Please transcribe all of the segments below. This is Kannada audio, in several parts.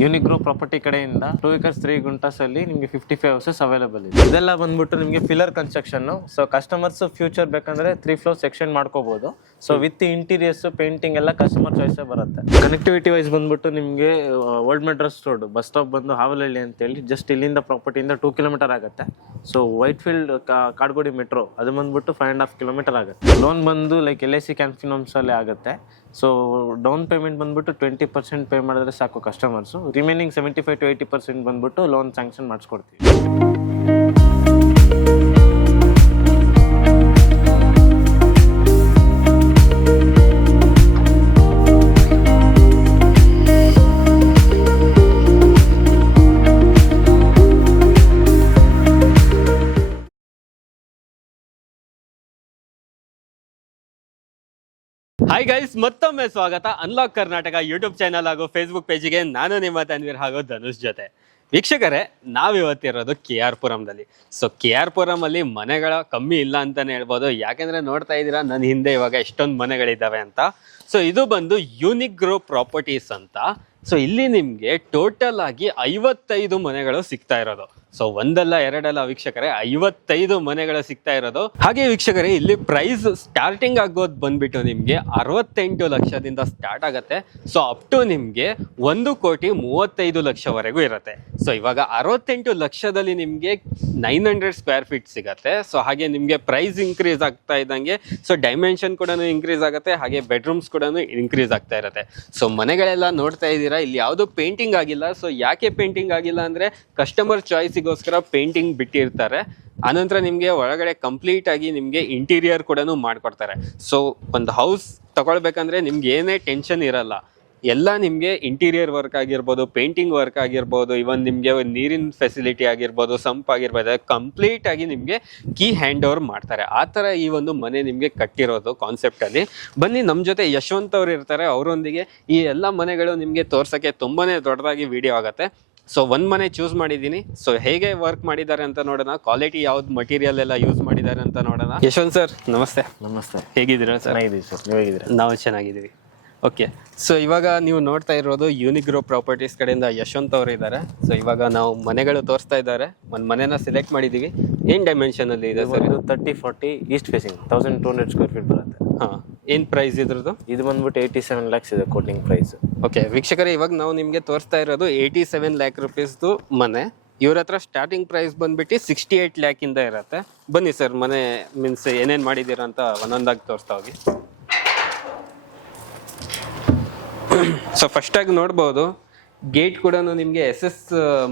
ಯೂನಿಕ್ ಗ್ರೂಪ್ ಪ್ರಾಪರ್ಟಿ ಕಡೆಯಿಂದ 2 acres 3 ಗುಂಟಾಸ್ ಅಲ್ಲಿ ನಿಮಗೆ 55 ಹೌಸಸ್ ಅವೈಲೇಬಲ್ ಇದೆ. ಇದೆಲ್ಲ ಬಂದ್ಬಿಟ್ಟು ನಿಮಗೆ filler construction. So customers future ಬೇಕಂದ್ರೆ 3 floors ಎಕ್ಸ್ಟೆಂಡ್ ಮಾಡ್ಕೋಬಹುದು. ಸೊ ವಿತ್ ಇಂಟೀರಿಯರ್ಸ್ ಪೇಂಟಿಂಗ್ ಎಲ್ಲ ಕಸ್ಟಮರ್ ಚಾಯ್ಸ್ ಬರುತ್ತೆ. ಕನೆಕ್ಟಿವಿಟಿ ವೈಸ್ ಬಂದ್ಬಿಟ್ಟು ನಿಮಗೆ old Madras road bus stop ಬಂದು ಹಾವಲಹಳ್ಳಿ ಅಂತ ಹೇಳಿ ಜಸ್ಟ್ ಇಲ್ಲಿಂದ ಪ್ರಾಪರ್ಟಿಯಿಂದ 2 kilometer ಆಗುತ್ತೆ. So white field Kadugodi metro ಅದು ಬಂದ್ಬಿಟ್ಟು 5.5 kilometer ಆಗುತ್ತೆ. ಲೋನ್ ಬಂದು ಲೈಕ್ LIC ಕ್ಯಾನ್ಫಿನಮ್ಸ್ ಅಲ್ಲಿ ಆಗುತ್ತೆ. ಸೊ ಡೌನ್ ಪೇಮೆಂಟ್ ಬಂದ್ಬಿಟ್ಟು 20% ಪೇ ಮಾಡಿದ್ರೆ ಸಾಕು ಕಸ್ಟಮರ್ಸು. ರಿಮೈನಿಂಗ್ 75 to 80% ಬಂದ್ಬಿಟ್ಟು ಲೋನ್ ಸ್ಯಾಂಕ್ಷನ್ ಮಾಡಿಸ್ಕೊಡ್ತೀವಿ. ಹಾಯ್ ಗೈಸ್, ಮತ್ತೊಮ್ಮೆ ಸ್ವಾಗತ ಅನ್ಲಾಕ್ ಕರ್ನಾಟಕ ಯೂಟ್ಯೂಬ್ ಚಾನಲ್ ಹಾಗೂ ಫೇಸ್ಬುಕ್ ಪೇಜಿಗೆ. ನಾನು ನಿಮ್ಮ ತನ್ವೀರ್ ಹಾಗೂ ಧನುಷ್ ಜೊತೆ. ವೀಕ್ಷಕರೇ, ನಾವಿವತ್ತಿರೋದು KR ಪುರಂದಲ್ಲಿ. ಸೊ KR ಪುರಂ ಅಲ್ಲಿ ಮನೆಗಳ ಕಮ್ಮಿ ಇಲ್ಲ ಅಂತಾನೆ ಹೇಳ್ಬೋದು. ಯಾಕೆಂದ್ರೆ ನೋಡ್ತಾ ಇದ್ದೀರಾ ನನ್ನ ಹಿಂದೆ ಇವಾಗ ಎಷ್ಟೊಂದು ಮನೆಗಳಿದ್ದಾವೆ ಅಂತ. ಸೊ ಇದು ಬಂದು ಯೂನಿಕ್ ಗ್ರೂಪ್ ಪ್ರಾಪರ್ಟೀಸ್ ಅಂತ. ಸೊ ಇಲ್ಲಿ ನಿಮ್ಗೆ ಟೋಟಲ್ ಆಗಿ 55 ಮನೆಗಳು ಸಿಗ್ತಾ ಇರೋದು. ಸೊ ಒಂದಲ್ಲ ಎರಡಲ್ಲ ವೀಕ್ಷಕರೇ, 55 ಮನೆಗಳು ಸಿಗ್ತಾ ಇರೋದು. ಹಾಗೆ ವೀಕ್ಷಕರೇ, ಇಲ್ಲಿ ಪ್ರೈಸ್ ಸ್ಟಾರ್ಟಿಂಗ್ ಆಗೋದು ಬಂದ್ಬಿಟ್ಟು ನಿಮ್ಗೆ 68 ಲಕ್ಷದಿಂದ ಸ್ಟಾರ್ಟ್ ಆಗುತ್ತೆ. ಸೊ ಅಪ್ ಟು ನಿಮ್ಗೆ 1,35,00,000ವರೆಗೂ ಇರುತ್ತೆ. ಸೊ ಇವಾಗ 68 ಲಕ್ಷದಲ್ಲಿ ನಿಮ್ಗೆ 900 ಸ್ಕ್ವೇರ್ ಫೀಟ್ ಸಿಗತ್ತೆ. ಸೊ ಹಾಗೆ ನಿಮ್ಗೆ ಪ್ರೈಸ್ ಇನ್ಕ್ರೀಸ್ ಆಗ್ತಾ ಇದ್ದಂಗೆ ಸೊ ಡೈಮೆನ್ಷನ್ ಕೂಡ ಇನ್ಕ್ರೀಸ್ ಆಗುತ್ತೆ, ಹಾಗೆ ಬೆಡ್ರೂಮ್ಸ್ ಕೂಡ ಇನ್ಕ್ರೀಸ್ ಆಗ್ತಾ ಇರುತ್ತೆ. ಸೊ ಮನೆಗಳೆಲ್ಲ ನೋಡ್ತಾ ಇದ್ದೀರಾ, ಇಲ್ಲಿ ಯಾವುದು ಪೇಂಟಿಂಗ್ ಆಗಿಲ್ಲ. ಸೊ ಯಾಕೆ ಪೇಂಟಿಂಗ್ ಆಗಿಲ್ಲ ಅಂದ್ರೆ ಕಸ್ಟಮರ್ ಚಾಯ್ಸಿಗೋಸ್ಕರ ಪೇಂಟಿಂಗ್ ಬಿಟ್ಟಿರ್ತಾರೆ. ಆನಂತರ ನಿಮ್ಗೆ ಒಳಗಡೆ ಕಂಪ್ಲೀಟ್ ಆಗಿ ನಿಮ್ಗೆ ಇಂಟೀರಿಯರ್ ಕೂಡ ಮಾಡ್ಕೊಡ್ತಾರೆ. ಸೊ ಒಂದು ಹೌಸ್ ತಗೊಳ್ಬೇಕಂದ್ರೆ ನಿಮ್ಗೆ ಏನೇ ಟೆನ್ಷನ್ ಇರಲ್ಲ. ಎಲ್ಲ ನಿಮಗೆ ಇಂಟೀರಿಯರ್ ವರ್ಕ್ ಆಗಿರ್ಬೋದು, ಪೇಂಟಿಂಗ್ ವರ್ಕ್ ಆಗಿರ್ಬೋದು, ಇವನ್ ನಿಮಗೆ ನೀರಿನ ಫೆಸಿಲಿಟಿ ಆಗಿರ್ಬೋದು, ಸಂಪ್ ಆಗಿರ್ಬೋದು, ಕಂಪ್ಲೀಟ್ ಆಗಿ ನಿಮಗೆ ಕೀ ಹ್ಯಾಂಡ್ ಓವರ್ ಮಾಡ್ತಾರೆ. ಆ ಥರ ಈ ಒಂದು ಮನೆ ನಿಮಗೆ ಕಟ್ಟಿರೋದು ಕಾನ್ಸೆಪ್ಟಲ್ಲಿ. ಬನ್ನಿ, ನಮ್ಮ ಜೊತೆ ಯಶವಂತ್ ಅವ್ರು ಇರ್ತಾರೆ. ಅವರೊಂದಿಗೆ ಈ ಎಲ್ಲ ಮನೆಗಳು ನಿಮಗೆ ತೋರ್ಸೋಕ್ಕೆ ತುಂಬಾ ದೊಡ್ಡದಾಗಿ ವಿಡಿಯೋ ಆಗುತ್ತೆ. ಸೊ ಒಂದು ಮನೆ ಚೂಸ್ ಮಾಡಿದ್ದೀನಿ. ಸೊ ಹೇಗೆ ವರ್ಕ್ ಮಾಡಿದ್ದಾರೆ ಅಂತ ನೋಡೋಣ, ಕ್ವಾಲಿಟಿ ಯಾವ್ದು ಮಟೀರಿಯಲ್ ಎಲ್ಲ ಯೂಸ್ ಮಾಡಿದ್ದಾರೆ ಅಂತ ನೋಡೋಣ. ಯಶವಂತ್ ಸರ್, ನಮಸ್ತೆ. ನಮಸ್ತೆ. ಹೇಗಿದ್ದೀರಾ ಸರ್? ಚೆನ್ನಾಗಿದ್ದೀವಿ ಸರ್, ನೀವು ಹೇಗಿದ್ದೀರಾ? ನಾವು ಚೆನ್ನಾಗಿದ್ದೀವಿ. ಓಕೆ, ಸೊ ಇವಾಗ ನೀವು ನೋಡ್ತಾ ಇರೋದು ಯೂನಿಕ್ ಗ್ರೂಪ್ ಪ್ರಾಪರ್ಟೀಸ್ ಕಡೆಯಿಂದ ಯಶವಂತ್ ಅವರು ಇದ್ದಾರೆ. ಸೊ ಇವಾಗ ನಾವು ಮನೆಗಳು ತೋರಿಸ್ತಾ ಇದ್ದಾರೆ. ಒಂದು ಮನೆನ ಸೆಲೆಕ್ಟ್ ಮಾಡಿದ್ದೀವಿ. ಏನು ಡೈಮೆನ್ಷನ್ ಅಲ್ಲಿ ಇದೆ ಸರ್? ಇದು 30-40 ಈಸ್ಟ್ ಫೇಸಿಂಗ್ 1200 ಸ್ಕ್ವೇರ್ ಫೀಟ್ ಬರುತ್ತೆ. ಹಾಂ, ಏನು ಪ್ರೈಸ್ ಇದ್ರದ್ದು? ಇದು ಬಂದ್ಬಿಟ್ಟು 87 lakhs ಇದೆ ಕೋಟಿಂಗ್ ಪ್ರೈಸ್. ಓಕೆ ವೀಕ್ಷಕರೇ, ಇವಾಗ ನಾವು ನಿಮಗೆ ತೋರಿಸ್ತಾ ಇರೋದು 87 lakh rupeesದು ಮನೆ. ಇವ್ರ ಹತ್ರ ಸ್ಟಾರ್ಟಿಂಗ್ ಪ್ರೈಸ್ ಬಂದ್ಬಿಟ್ಟು 68 lakh ಇಂದ ಇರುತ್ತೆ. ಬನ್ನಿ ಸರ್, ಮನೆ ಮೀನ್ಸ್ ಏನೇನು ಮಾಡಿದ್ದೀರಾ ಅಂತ ಒಂದೊಂದಾಗಿ ತೋರಿಸ್ತಾ ಹೋಗಿ. ಸೊ ಫಸ್ಟ್ ಆಗಿ ನೋಡ್ಬೋದು, ಗೇಟ್ ಕೂಡ ನಿಮಗೆ SS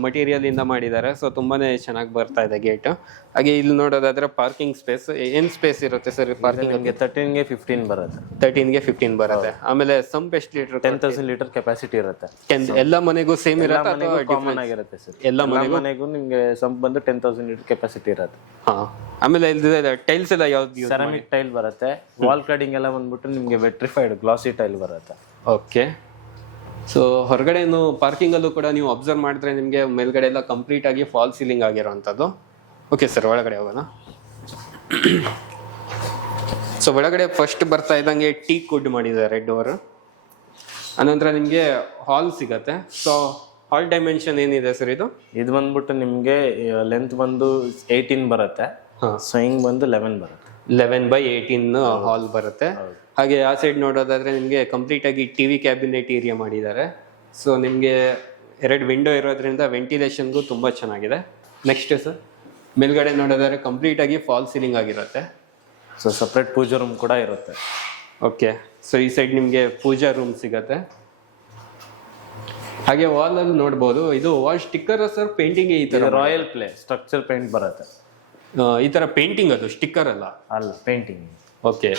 ಮಟೀರಿಯಲ್ ಇಂದ ಮಾಡಿದ್ದಾರೆ. ಸೊ ತುಂಬಾನೇ ಚೆನ್ನಾಗಿ ಬರ್ತಾ ಇದೆ ಗೇಟ್. ಹಾಗೆ ಇಲ್ಲಿ ನೋಡೋದಾದ್ರೆ ಪಾರ್ಕಿಂಗ್ ಸ್ಪೇಸ್, ಏನ್ ಸ್ಪೇಸ್ ಇರುತ್ತೆ ಸರ್ ಪಾರ್ಕಿಂಗ್? ನಿಮಗೆ 13 ಗೆ 15 ಬರುತ್ತೆ. 13 ಗೆ 15 ಬರುತ್ತೆ. ಆಮೇಲೆ ಸಂಪ್ ಎಷ್ಟು ಲೀಟರ್? 10,000 ಲೀಟರ್ ಕೆಪಾಸಿಟಿ ಇರುತ್ತೆ. ಎಲ್ಲ ಮನೆಗೂ ಸೇಮ್ ಇರುತ್ತೆ ಅಥವಾ ಕಾಮನ್ ಆಗಿರುತ್ತೆ ಸರ್? ಎಲ್ಲ ಮನೆಗೂ ನಿಮಗೆ ಸಂಪ್ ಬಂದು 10,000 ಲೀಟರ್ ಕೆಪಾಸಿಟಿ ಇರುತ್ತೆ. ಹಾ, ಆಮೇಲೆ ಟೈಲ್ಸ್ ಎಲ್ಲ ಯಾವ್ದು? ಸೆರಾಮಿಕ್ ಟೈಲ್ ಬರುತ್ತೆ. ವಾಲ್ ಕ್ಲಾಡಿಂಗ್ ಎಲ್ಲ ಬಂದ್ಬಿಟ್ಟು ನಿಮಗೆ ವೆಟ್ರಿಫೈಡ್ ಗ್ಲಾಸಿ ಟೈಲ್ ಬರುತ್ತೆ. ಓಕೆ, ಸೊ ಹೊರಗಡೆನು ಪಾರ್ಕಿಂಗ್ ಅಲ್ಲೂ ಕೂಡ ನೀವು ಅಬ್ಸರ್ವ್ ಮಾಡಿದ್ರೆ ನಿಮಗೆ ಮೇಲ್ಗಡೆ ಎಲ್ಲ ಕಂಪ್ಲೀಟ್ ಆಗಿ ಫಾಲ್ ಸೀಲಿಂಗ್ ಆಗಿರೋವಂಥದ್ದು. ಓಕೆ ಸರ್, ಒಳಗಡೆ ಹೋಗೋಣ. ಸೊ ಒಳಗಡೆ ಫಸ್ಟ್ ಬರ್ತಾ ಇದ್ದಂಗೆ ಟೀ ಕುಡ್ ಮಾಡಿದ್ದಾರೆ ಡೋರ್. ಅನಂತರ ನಿಮಗೆ ಹಾಲ್ ಸಿಗತ್ತೆ. ಸೊ ಹಾಲ್ ಡೈಮೆನ್ಷನ್ ಏನಿದೆ ಸರ್ ಇದು? ಇದು ಬಂದ್ಬಿಟ್ಟು ನಿಮಗೆ ಲೆಂತ್ ಬಂದು 18 ಬರುತ್ತೆ. ಸ್ವಿಂಗ್ ಬಂದು 11 ಬರುತ್ತೆ. 11/18 ಹಾಲ್ ಬರುತ್ತೆ. ಹಾಗೆ ಆ ಸೈಡ್ ನೋಡೋದಾದ್ರೆ ನಿಮಗೆ ಕಂಪ್ಲೀಟ್ ಆಗಿ ಟಿವಿ ಕ್ಯಾಬಿನೆಟ್ ಏರಿಯಾ ಮಾಡಿದ್ದಾರೆ. ಸೊ ನಿಮಗೆ 2 ವಿಂಡೋ ಇರೋದ್ರಿಂದ ವೆಂಟಿಲೇಷನ್ಗೂ ತುಂಬ ಚೆನ್ನಾಗಿದೆ. ನೆಕ್ಸ್ಟ್ ಸರ್, ಮೇಲ್ಗಡೆ ನೋಡೋದಾದ್ರೆ ಕಂಪ್ಲೀಟ್ ಆಗಿ ಫಾಲ್ ಸೀಲಿಂಗ್ ಆಗಿರುತ್ತೆ. ಸೊ ಸಪ್ರೇಟ್ ಪೂಜಾ ರೂಮ್ ಕೂಡ ಇರುತ್ತೆ. ಓಕೆ, ಸೊ ಈ ಸೈಡ್ ನಿಮಗೆ ಪೂಜಾ ರೂಮ್ ಸಿಗತ್ತೆ. ಹಾಗೆ ವಾಲ್ ಅಲ್ಲಿ ನೋಡ್ಬೋದು, ಇದು ವಾಲ್ ಸ್ಟಿಕ್ಕರ್ ಸರ್ ಪೇಂಟಿಂಗ್? ಈ ತರ ರಾಯಲ್ ಪ್ಲೇ ಸ್ಟ್ರಕ್ಚರ್ ಪೇಂಟ್ ಬರುತ್ತೆ. ಈ ತರ ಪೇಂಟಿಂಗ್, ಅದು ಸ್ಟಿಕ್ಕರ್ ಅಲ್ಲ? ಅಲ್ಲ, ಪೇಂಟಿಂಗ್. ಓಕೆ,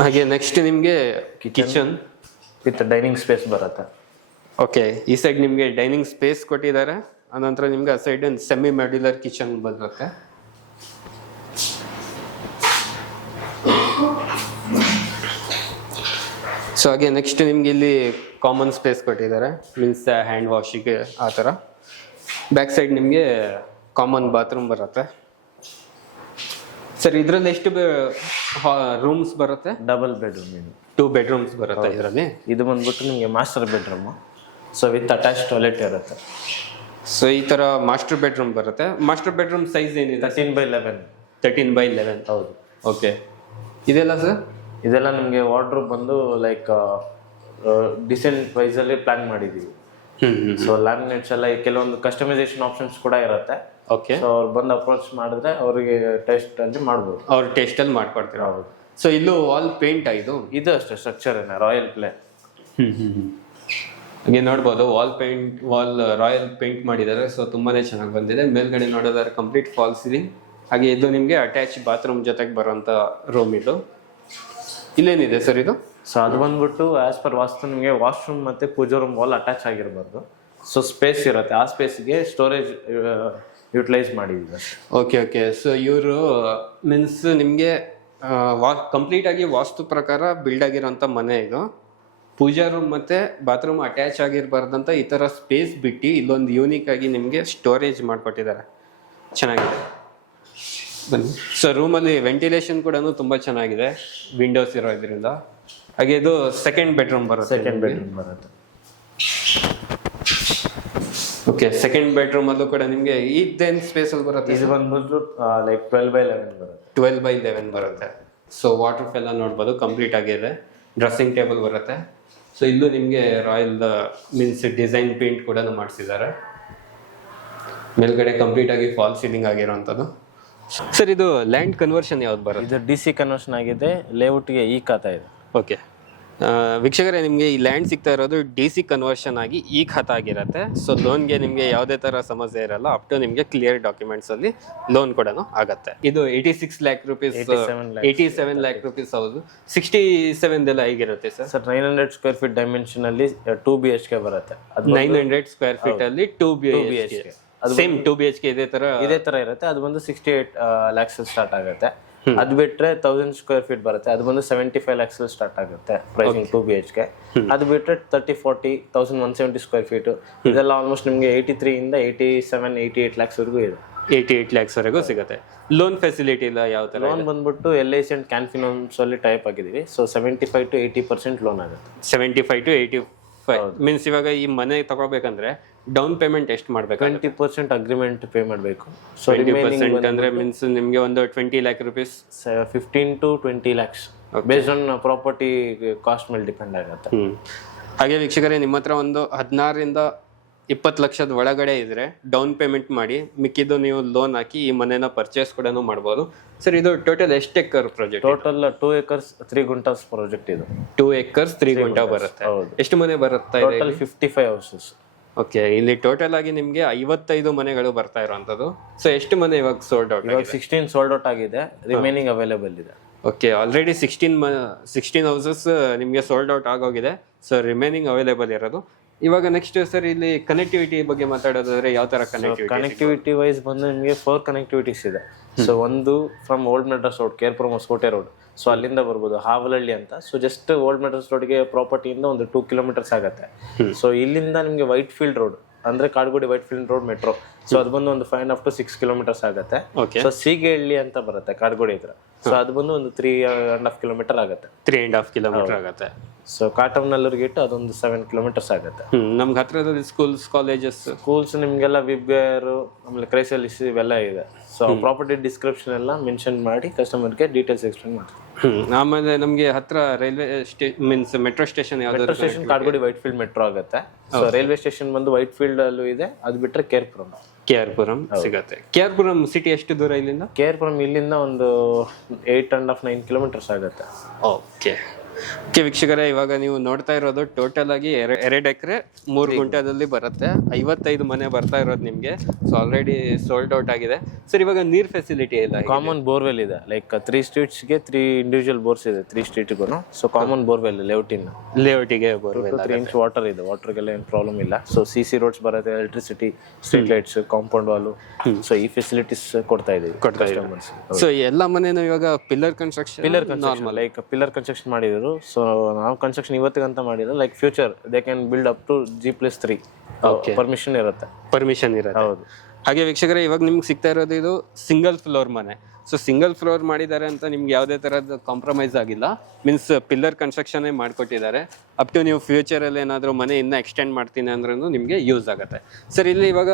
ಹಾಗೆ ನೆಕ್ಸ್ಟ್ ನಿಮಗೆ ಕಿಚನ್ ವಿತ್ ಡೈನಿಂಗ್ ಸ್ಪೇಸ್ ಬರುತ್ತೆ. ಓಕೆ, ಈ ಸೈಡ್ ನಿಮಗೆ ಡೈನಿಂಗ್ ಸ್ಪೇಸ್ ಕೊಟ್ಟಿದ್ದಾರೆ. ಅನಂತರ ನಿಮ್ಗೆ ಆ ಸೈಡ್ ಒಂದು ಸೆಮಿ ಮಾಡ್ಯುಲರ್ ಕಿಚನ್ ಬರುತ್ತೆ. ಸೊ ಹಾಗೆ ನೆಕ್ಸ್ಟ್ ನಿಮ್ಗೆ ಇಲ್ಲಿ ಕಾಮನ್ ಸ್ಪೇಸ್ ಕೊಟ್ಟಿದ್ದಾರೆ, ಮೀನ್ಸ್ ಹ್ಯಾಂಡ್ ವಾಶಿಗೆ ಆ ಥರ. ಬ್ಯಾಕ್ ಸೈಡ್ ನಿಮಗೆ ಕಾಮನ್ ಬಾತ್ರೂಮ್ ಬರುತ್ತೆ. ಸರ್ ಇದರಲ್ಲಿ ಎಷ್ಟು ರೂಮ್ಸ್ ಬರುತ್ತೆ? Double bedroom. 2 bedrooms ಬರುತ್ತೆ ಇದರಲ್ಲಿ. ಇದು ಬಂದ್ಬಿಟ್ಟು ನಿಮಗೆ master bedroom. So with attach toilet ಇರುತ್ತೆ. ಸೊ ಈ ತರ ಮಾಸ್ಟರ್ ಬೆಡ್ರೂಮ್ ಬರುತ್ತೆ. ಮಾಸ್ಟರ್ ಬೆಡ್ರೂಮ್ ಸೈಜ್ ಏನಿದೆ? 13/11. 13/11. ಹೌದು. ಓಕೆ. ಇದೆಲ್ಲ ಸರ್? ಇದೆಲ್ಲ ನಿಮಗೆ ವಾರ್ಡ್ರೋಬ್ ಬಂದು ಲೈಕ್ ಡಿಸೆಂಟ್ ವೈಸ್ ಅಲ್ಲಿ ಪ್ಲಾನ್ ಮಾಡಿದೀವಿ. ಸೊ ಲ್ಯಾಮಿನೇಟ್ಸ್ ಎಲ್ಲ ಕೆಲವೊಂದು ಕಸ್ಟಮೈಸೇಷನ್ ಆಪ್ಷನ್ಸ್ ಕೂಡ ಇರುತ್ತೆ. ಓಕೆ. ಸೊ ಅವ್ರು ಬಂದು ಅಪ್ರೋಚ್ ಮಾಡಿದ್ರೆ ಅವರಿಗೆ ಟೆಸ್ಟ್ ಅಲ್ಲಿ ಮಾಡ್ಬೋದು. ಅವ್ರ ಟೆಸ್ಟ್ ಅಲ್ಲಿ ಮಾಡ್ಕೊಡ್ತೀರಾ? ಹೌದು. ಸೊ ಇಲ್ಲೂ ವಾಲ್ ಪೇಂಟ್ ಇದು ಅಷ್ಟೇ ಸ್ಟ್ರಕ್ಚರ್ ಏನ ರಾಯಲ್ ಪ್ಲೇ. ಹಾಗೆ ನೋಡ್ಬೋದು ವಾಲ್ ರಾಯಲ್ ಪೇಂಟ್ ಮಾಡಿದ್ದಾರೆ. ಸೊ ತುಂಬಾನೇ ಚೆನ್ನಾಗಿ ಬಂದಿದೆ. ಮೇಲ್ಗಡೆ ನೋಡೋದಾದ್ರೆ ಕಂಪ್ಲೀಟ್ ಫಾಲ್ ಸೀಲಿಂಗ್. ಹಾಗೆ ಇದು ನಿಮಗೆ ಅಟ್ಯಾಚ್ ಬಾತ್ರೂಮ್ ಜೊತೆಗೆ ಬರುವಂತ ರೂಮ್ ಇದು. ಇಲ್ಲೇನಿದೆ ಸರ್ ಇದು? ಸೊ ಅದು ಬಂದ್ಬಿಟ್ಟು ಆಸ್ ಪರ್ ವಾಸ್ತು ನಿಮಗೆ ವಾಶ್ರೂಮ್ ಮತ್ತೆ ಪೂಜಾ ರೂಮ್ ವಾಲ್ ಅಟ್ಯಾಚ್ ಆಗಿರಬಾರ್ದು. ಸೊ ಸ್ಪೇಸ್ ಇರುತ್ತೆ, ಆ ಸ್ಪೇಸ್ಗೆ ಸ್ಟೋರೇಜ್ ಯುಟಿಲೈಸ್ ಮಾಡಿದ್ದೀವಿ. Okay okay. ಸೊ ಇವರು ಮೀನ್ಸ್ ನಿಮಗೆ ಕಂಪ್ಲೀಟ್ ಆಗಿ ವಾಸ್ತು ಪ್ರಕಾರ ಬಿಲ್ಡ್ ಆಗಿರೋಂಥ ಮನೆ ಇದು. ಪೂಜಾ ರೂಮ್ ಮತ್ತೆ ಬಾತ್ರೂಮ್ ಅಟ್ಯಾಚ್ ಆಗಿರಬಾರ್ದಂತ ಈ ಥರ ಸ್ಪೇಸ್ ಬಿಟ್ಟು ಇಲ್ಲೊಂದು ಯೂನಿಕ್ ಆಗಿ ನಿಮಗೆ ಸ್ಟೋರೇಜ್ ಮಾಡಿಕೊಟ್ಟಿದ್ದಾರೆ. ಚೆನ್ನಾಗಿದೆ. ಬನ್ನಿ. ಸೊ ರೂಮಲ್ಲಿ ವೆಂಟಿಲೇಷನ್ ಕೂಡ ತುಂಬಾ ಚೆನ್ನಾಗಿದೆ, ವಿಂಡೋಸ್ ಇರೋದ್ರಿಂದ. ಹಾಗೆ ಇದು ಸೆಕೆಂಡ್ ಬೆಡ್ರೂಮ್ ಬರುತ್ತೆ. ಓಕೆ. ಸೆಕೆಂಡ್ ಬೆಡ್ರೂಮ್ ಅಲ್ಲೂ ಕೂಡ ನಿಮಗೆ ಇದೇನು ಸ್ಪೇಸ್ ಅಲ್ಲಿ ಬರುತ್ತೆ? ಇದು ಬಂದ್ಬಿಟ್ಟು ಲೈಕ್ 12/11 ಬರುತ್ತೆ. 12/11 ಬರುತ್ತೆ. ಸೊ ವಾಟರ್ ಎಲ್ಲ ನೋಡ್ಬೋದು, ಕಂಪ್ಲೀಟ್ ಆಗಿದೆ. ಡ್ರೆಸ್ಸಿಂಗ್ ಟೇಬಲ್ ಬರುತ್ತೆ. ಸೊ ಇಲ್ಲೂ ನಿಮಗೆ ರಾಯಲ್ ಮೀನ್ಸ್ ಡಿಸೈನ್ ಪೇಂಟ್ ಕೂಡ ಮಾಡಿಸಿದ್ದಾರೆ. ಮೇಲ್ಗಡೆ ಕಂಪ್ಲೀಟ್ ಆಗಿ ಫಾಲ್ ಸೀಲಿಂಗ್ ಆಗಿರೋಂಥದ್ದು. ಸರ್ ಇದು ಲ್ಯಾಂಡ್ ಕನ್ವರ್ಷನ್ ಯಾವ್ದು ಬರುತ್ತೆ? ಇದು DC ಕನ್ವರ್ಷನ್ ಆಗಿದೆ, ಲೇಔಟ್ಗೆ ಈ ಖಾತಾ ಇದೆ. ಓಕೆ. ವೀಕ್ಷಕರೇ, ನಿಮಗೆ ಈ ಲ್ಯಾಂಡ್ ಸಿಗ್ತಾ ಇರೋದು DC ಕನ್ವರ್ಷನ್ ಆಗಿ ಈ ಖಾತಾ ಆಗಿರುತ್ತೆ. ಸೊ ಲೋನ್ಗೆ ನಿಮಗೆ ಯಾವುದೇ ಥರ ಸಮಸ್ಯೆ ಇರಲ್ಲ. ಅಪ್ ಟು ನಿಮಗೆ ಕ್ಲಿಯರ್ ಡಾಕ್ಯುಮೆಂಟ್ಸ್ ಅಲ್ಲಿ ಲೋನ್ ಕೂಡ ಆಗತ್ತೆ. ಇದು 86 lakh rupees, 87 lakh rupees. ಹೌದು. 67 ಎಲ್ಲ ಹೇಗಿರುತ್ತೆ sir? Sir 900 square feet dimension ಅಲ್ಲಿ 2 BHK ಬರುತ್ತೆ. 900 ಸ್ಕ್ವೇರ್ ಫೀಟ್ ಅಲ್ಲಿ 2 BHK. ಸೇಮ್ 2 BHK ಇದೇ ತರ ಇರುತ್ತೆ. ಅದು ಬಂದು 68 lakhs ಸ್ಟಾರ್ಟ್ ಆಗುತ್ತೆ. ಅದು ಬಿಟ್ರೆ 1000 ಸ್ಕ್ವೇರ್ ಫೀಟ್ ಬರುತ್ತೆ. ಅದು ಬಂದು 75 lakhs ಸ್ಟಾರ್ಟ್ ಆಗುತ್ತೆ ಪ್ರೈಸಿಂಗ್ 2 BHK. ಅದು ಬಿಟ್ರೆ 30-40 1170 ಸ್ಕ್ವೇರ್ ಫೀಟ್ ಇದೆಲ್ಲ ಆಲ್ಮೋಸ್ಟ್ ನಿಮಗೆ 83 ಇಂದ 87-88 lakhs ವರೆಗೂ ಇದೆ. 88 lakhs ವರೆಗೂ ಸಿಗುತ್ತೆ. ಲೋನ್ ಫೆಸಿಲಿಟಿ ಇಲ್ಲ ಯಾವ ತರ? ಲೋನ್ ಬಂದ್ಬಿಟ್ಟು LIC ಅಂಡ್ ಕ್ಯಾನ್ ಫಿನಾನ್ಸ್ ಅಲ್ಲಿ ಟೈಪ್ ಆಗಿದೀವಿ. ಸೊ 75 to 80% ಲೋನ್ ಆಗುತ್ತೆ. 75 to 85 ಮೀನ್ಸ್ ಇವಾಗ ಈ ಮನೆ ತಗೋಬೇಕಂದ್ರೆ ಡೌನ್ ಪೇಮೆಂಟ್ ಎಷ್ಟು ಮಾಡ್ಬೇಕು? 20% ಅಗ್ರಿಮೆಂಟ್ ಪೇ ಮಾಡಬೇಕು. ಸೊ 20% ಅಂದ್ರೆ ಮೀನ್ಸ್ ನಿಮಗೆ ಒಂದು 20 lakh rupees, 15 to 20 lakhs based on property cost ಮೇಲೆ ಡಿಪೆಂಡ್ ಆಗುತ್ತೆ. ಹಾಗೆ ವೀಕ್ಷಕರೇ, ನಿಮ್ಮ ಹತ್ರ ಒಂದು 16 to 20 ಲಕ್ಷದ ಒಳಗಡೆ ಇದ್ರೆ ಡೌನ್ ಪೇಮೆಂಟ್ ಮಾಡಿ, ಮಿಕ್ಕಿದ್ದು ನೀವು ಲೋನ್ ಹಾಕಿ ಈ ಮನೆನ ಪರ್ಚೇಸ್ ಕೂಡ ಮಾಡ್ಬೋದು. ಸರ್ ಇದು ಟೋಟಲ್ ಎಷ್ಟು acre project? Total 2 acres 3 guntas project ಇದು. 2 acres 3 ಗುಂಟಾ ಬರುತ್ತೆ. ಎಷ್ಟು ಮನೆ ಬರುತ್ತೆ? Total 55 houses. ಓಕೆ. ಇಲ್ಲಿ ಟೋಟಲ್ ಆಗಿ ನಿಮ್ಗೆ 55 ಮನೆಗಳು ಬರ್ತಾ ಇರೋಂಥದ್ದು. ಸೊ ಎಷ್ಟು ಮನೆ ಇವಾಗ ಸೋಲ್ಡ್ ಔಟ್? ಇವಾಗ 16 ಸೋಲ್ಡ್ ಔಟ್ ಆಗಿದೆ, ರಿಮೈನಿಂಗ್ ಅವೈಲೇಬಲ್ ಇದೆ. ಓಕೆ. ಆಲ್ರೆಡಿ 16 ಹೌಸಸ್ ನಿಮಗೆ ಸೋಲ್ಡ್ ಔಟ್ ಆಗೋಗಿದೆ. ಸೊ ರಿಮೈನಿಂಗ್ ಅವೈಲೇಬಲ್ ಇರೋದು. ಇವಾಗ ನೆಕ್ಸ್ಟ್ ಸರ್ ಇಲ್ಲಿ ಕನೆಕ್ಟಿವಿಟಿ ಬಗ್ಗೆ ಮಾತಾಡೋದಾದ್ರೆ ಯಾವ ತರ ಕನೆಕ್ಟಿವಿಟಿ ವೈಸ್ ಬಂದು ನಿಮಗೆ 4 ಕನೆಕ್ಟಿವಿಟೀಸ್ ಇದೆ. ಸೊ ಒಂದು from old Madras road, KR Puram Hosakote road. So ಅಲ್ಲಿಂದ ಬರ್ಬೋದು ಹಾವಲಹಳ್ಳಿ ಅಂತ. ಸೊ ಜಸ್ಟ್ ಓಲ್ಡ್ ಮೆಡ್ರಾಸ್ ರೋಡ್ಗೆ ಪ್ರಾಪರ್ಟಿಯಿಂದ ಒಂದು 2 kilometers ಆಗುತ್ತೆ. ಸೊ ಇಲ್ಲಿಂದ ನಿಮಗೆ ವೈಟ್ ಫೀಲ್ಡ್ ರೋಡ್ ಅಂದ್ರೆ Kadugodi Whitefield road metro. So ಅದು ಬಂದು ಒಂದು 5.5 to 6 kilometers ಆಗುತ್ತೆ. ಸೊ ಸೀಗೆಹಳ್ಳಿ ಅಂತ ಬರುತ್ತೆ ಕಾಡ್ಗುಡಿ ಹತ್ರ. ಸೊ ಅದು ಬಂದು ಒಂದು 3.5 kilometers ಆಗುತ್ತೆ. 3.5 kilometers ಆಗುತ್ತೆ. ಸೊ ಕಾಟಮ್ನಲ್ಲೂರ್ ಗೇಟ್ ಅದೊಂದು 7 kilometers ಆಗುತ್ತೆ. ನಮ್ಗೆ ಹತ್ರದಲ್ಲಿ ಸ್ಕೂಲ್ಸ್ ನಿಮ್ಗೆಲ್ಲ ವಿಬ್ಗೇರ್ ಆಮೇಲೆ ಕ್ರೈಸಲಿಸ್ ಇವೆಲ್ಲ ಇದೆ. ಸೊ ಪ್ರಾಪರ್ಟಿ ಡಿಸ್ಕ್ರಿಪ್ಷನ್ ಎಲ್ಲ ಮೆನ್ಷನ್ ಮಾಡಿ ಕಸ್ಟಮರ್ಗೆ ಡೀಟೇಲ್ಸ್ ಎಕ್ಸ್ಪ್ಲೇನ್ ಮಾಡ್ತೀವಿ. ಆಮೇಲೆ ನಮ್ಗೆ ಹತ್ರ railway means metro station metro station Kadugodi Whitefield metro ಆಗುತ್ತೆ. ಸೊ ರೈಲ್ವೆ ಸ್ಟೇಷನ್ ಬಂದು ವೈಟ್ ಫೀಲ್ಡ್ ಅಲ್ಲೂ ಇದೆ. ಅದು ಬಿಟ್ರೆ ಕೇರ್ಪುರಂ ಸಿಗುತ್ತೆ. ಕೇರ್ಪುರಂ ಸಿಟಿ ಎಷ್ಟು ದೂರ ಇಲ್ಲಿಂದ? ಕೇರ್ಪುರಂ ಇಲ್ಲಿಂದ ಒಂದು 8.5-9 kilometers ಆಗುತ್ತೆ. ಓಕೆ. ವೀಕ್ಷಕರೇ, ಇವಾಗ ನೀವು ನೋಡ್ತಾ ಇರೋದು ಟೋಟಲ್ ಆಗಿ 2 ಎಕರೆ 3 ಗುಂಟದಲ್ಲಿ ಬರುತ್ತೆ. 55 ಮನೆ ಬರ್ತಾ ಇರೋದು ನಿಮ್ಗೆ. ಸೊ ಆಲ್ರೆಡಿ ಸೋಲ್ಡ್ ಔಟ್ ಆಗಿದೆ. ಸರ್ ಇವಾಗ ನೀರ್ ಫೆಸಿಲಿಟಿ ಇಲ್ಲ? ಕಾಮನ್ ಬೋರ್ವೆಲ್ ಇದೆ. ಲೈಕ್ 3 streetsಗೆ 3 individual ಬೋರ್ಸ್ ಇದೆ 3 streetಗೂ. ಸೊ ಕಾಮನ್ ಬೋರ್ವೆಲ್ ಲೇಔಟಿಗೆ ಬೋರ್ವೆಲ್ 3 inch ವಾಟರ್ ಇದೆ. ವಾಟರ್ಗೆಲ್ಲ ಏನು ಪ್ರಾಬ್ಲಮ್ ಇಲ್ಲ. ಸೊ CC ರೋಡ್ಸ್ ಬರುತ್ತೆ, electricity, street lights, compound wall. So ಈ ಫೆಸಿಲಿಟೀಸ್ ಕೊಡ್ತಾ ಇದೀವಿ. ಸೊ ಎಲ್ಲ ಮನೆನೂ ಇವಾಗ pillar construction like pillar construction ಮಾಡಿದ್ರು. ಸೊ ನಾವು ಕನ್ಸ್ಟ್ರಕ್ಷನ್ ಇವತ್ತಿಗಂತ ಮಾಡಿದ್ರೆ like future they can build up to G+3 permission ಇರುತ್ತೆ. ಹೌದು. ಹಾಗೆ ವೀಕ್ಷಕರೇ, ಇವಾಗ ನಿಮ್ಗೆ ಸಿಗ್ತಾ ಇರೋದು ಇದು ಸಿಂಗಲ್ ಫ್ಲೋರ್ ಮನೆ. ಸೊ ಸಿಂಗಲ್ ಫ್ಲೋರ್ ಮಾಡಿದ್ದಾರೆ ಅಂತ ನಿಮ್ಗೆ ಯಾವುದೇ ಥರದ ಕಾಂಪ್ರಮೈಸ್ ಆಗಿಲ್ಲ, ಮೀನ್ಸ್ ಪಿಲ್ಲರ್ ಕನ್ಸ್ಟ್ರಕ್ಷನ್ನೇ ಮಾಡಿಕೊಟ್ಟಿದ್ದಾರೆ. ಅಪ್ ಟು ನೀವು ಫ್ಯೂಚರಲ್ಲಿ ಏನಾದರೂ ಮನೆ ಇನ್ನೂ ಎಕ್ಸ್ಟೆಂಡ್ ಮಾಡ್ತೀನಿ ಅಂದ್ರೂ ನಿಮಗೆ ಯೂಸ್ ಆಗುತ್ತೆ. ಸರ್ ಇಲ್ಲಿ ಇವಾಗ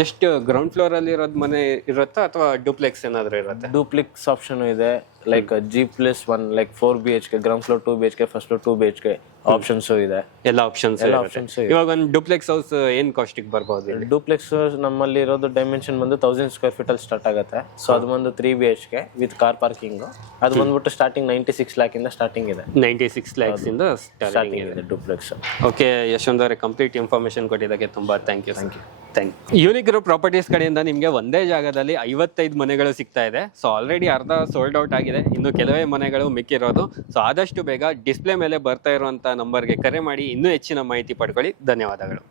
ಜಸ್ಟ್ ಗ್ರೌಂಡ್ ಫ್ಲೋರಲ್ಲಿ ಇರೋದು ಮನೆ ಇರುತ್ತಾ ಅಥವಾ ಡೂಪ್ಲೆಕ್ಸ್ ಏನಾದರೂ ಇರುತ್ತೆ? ಡೂಪ್ಲೆಕ್ಸ್ ಆಪ್ಷನ್ ಇದೆ, like G+1 like 4 BHK, ground floor 2 BHK, first floor 2 BHK options ಇದೆ. ಎಲ್ಲ ಆಪ್ಷನ್ಸ್ ಇವಾಗ ಒಂದು ಡೂಪ್ಲೆಕ್ಸ್ ಹೌಸ್ ಏನು ಕಾಸ್ಟಿಗೆ ಬರ್ಬೋದು? ಡೂಪ್ಲೆಕ್ಸ್ ನಮ್ಮಲ್ಲಿ ಇರೋದು ಡೈಮೆನ್ಷನ್ ಬಂದು 1000 ಸ್ಕ್ವೇರ್ ಫೀಟ್ ಅಲ್ಲಿ ಸ್ಟಾರ್ಟ್ ಆಗುತ್ತೆ. ಸೊ ಅದು ಬಂದು 3 BHK ವಿತ್ ಕಾರ್ ಪಾರ್ಕಿಂಗ್. ಅದು ಬಂದ್ಬಿಟ್ಟು ಸ್ಟಾರ್ಟಿಂಗ್ 96 lakh ಇಂದ ಸ್ಟಾರ್ಟಿಂಗ್ ಇದೆ. 96 lakhs ಇಂದ ಸ್ಟಾರ್ಟಿಂಗ್ ಇದೆ ಡೂಪ್ಲೆಕ್ಸ್. ಓಕೆ ಯಶವಂತ್ ಅವರೇ, ಕಂಪ್ಲೀಟ್ ಇನ್ಫಾರ್ಮೇಶನ್ ಕೊಟ್ಟಿದ್ದಕ್ಕೆ ತುಂಬಾ thank you. Unique group properties ಕಡೆಯಿಂದ ನಿಮಗೆ ಒಂದೇ ಜಾಗದಲ್ಲಿ 55 ಮನೆಗಳು ಸಿಗ್ತಾ ಇದೆ. ಸೊ ಆಲ್ರೆಡಿ ಅರ್ಧ ಸೋಲ್ಡ್ ಔಟ್ ಆಗಿದೆ, ಇನ್ನು ಕೆಲವೇ ಮನೆಗಳು ಮಿಕ್ಕಿರೋದು. ಸೊ ಆದಷ್ಟು ಬೇಗ ಡಿಸ್ಪ್ಲೇ ಮೇಲೆ ಬರ್ತಾ ಇರುವಂತ ನಂಬರ್ಗೆ ಕರೆ ಮಾಡಿ ಇನ್ನೂ ಹೆಚ್ಚಿನ ಮಾಹಿತಿ ಪಡ್ಕೊಳ್ಳಿ. ಧನ್ಯವಾದಗಳು.